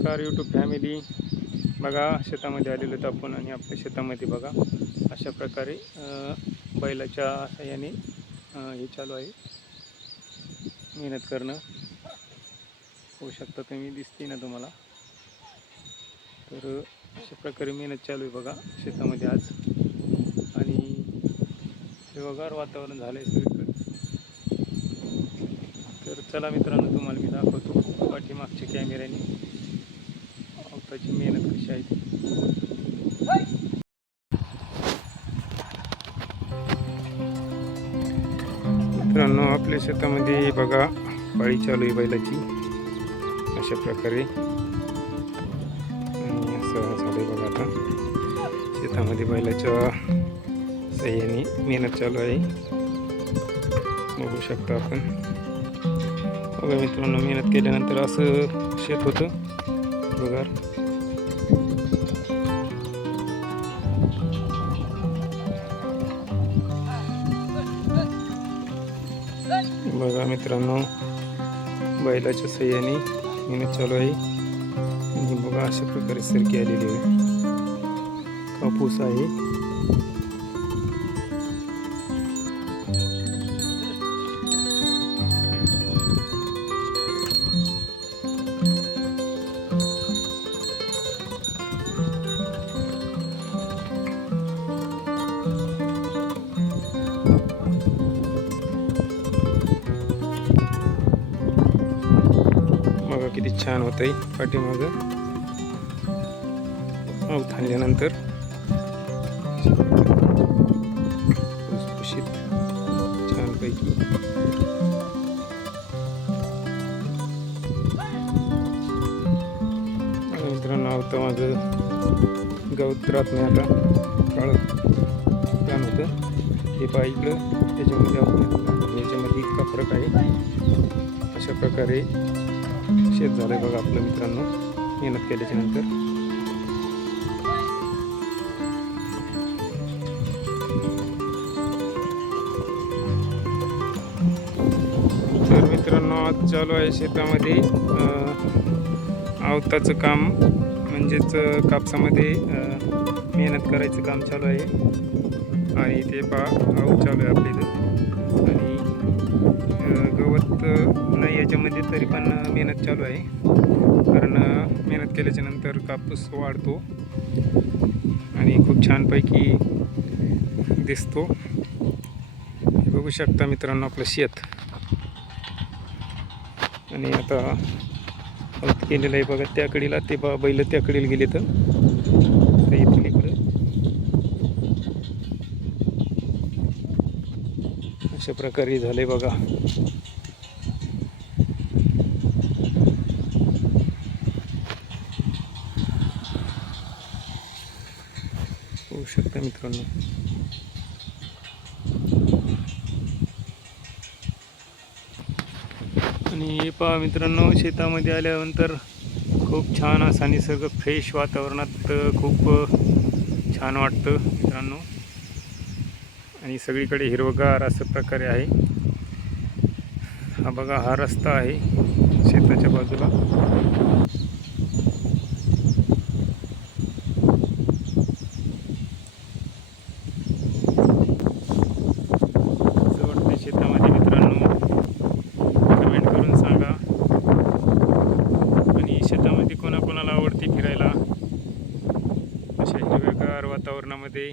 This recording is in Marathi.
नमस्कार यूट्यूब फॅमिली. बघा शेतामध्ये आलेलो आहेत आपण आणि आपल्या शेतामध्ये बघा अशा प्रकारे बैलाच्या साहाय्याने हे चालू आहे, मेहनत करणं. होऊ शकता तुम्ही, दिसते ना तुम्हाला. तर अशा प्रकारे मेहनत चालू आहे बघा शेतामध्ये आज. आणि हिरवगार वातावरण झालं आहे सगळीकडे. तर चला मित्रांनो, तुम्हाला मी दाखवतो पाठीमागच्या कॅमेऱ्याने अवताची मेहनत कशी आहे ती. मित्रांनो, आपल्या शेतामध्ये बघा पाळी चालू आहे बैलाची अशा प्रकारे. आणि असं झालंय बघा, आता शेतामध्ये बैलाच्या साहाय्याने मेहनत चालू आहे, बघू शकता आपण. बघा मित्रांनो, मेहनत केल्यानंतर असं शेत होतं बघा. बघा मित्रांनो, बैलाच्या साहाय्याने मेहनत चालू आहे. आणि बघा अशा प्रकारे सरकी आलेली आहे, कापूस आहे. बघा किती छान होत आहे पाठीमाग थांबल्यानंतर. खुसखुशीत छानपैकी. मित्रांनो, आवता माझं गवत राहत नाही, आता काळं छान होतं हे पहा इकडं. त्याच्यामध्ये याच्यामध्ये इतका फरक आहे. अशा प्रकारे शेत झालंय बघा आपलं मित्रांनो, मेहनत केल्याच्या नंतर. तर मित्रांनो, आज चालू आहे शेतामध्ये आवताचं काम, म्हणजेच कापसामध्ये मेहनत करायचं काम चालू आहे. आणि ते पहा आवत चालू आहे आपल्या इथं. आणि गवत नाही याच्यामध्ये, तरी पण मेहनत चालू आहे. कारण मेहनत केल्याच्या नंतर कापूस वाढतो आणि खूप छानपैकी दिसतो. हे बघू शकता मित्रांनो आपलं शेत. आणि आता आवत केलेलं आहे बघा त्या कडेला. ते बैल त्या कडेला गेले तर इथून इकडं अशा प्रकारे झालंय बघा. होऊ शकता मित्रांनो. आणि हे पहा मित्रांनो, शेतामध्ये आल्यानंतर खूप छान असा निसर्ग, फ्रेश वातावरणात खूप छान वाटतं मित्रांनो. आणि सगळीकडे हिरवगार असं प्रकारे आहे. हा बघा, हा रस्ता आहे शेताच्या बाजूला. शेतामध्ये मित्रांनो कमेंट करून सांगा. आणि शेतामध्ये कोणाकोणाला आवडते फिरायला अशा हिरव्यागार वातावरणामध्ये.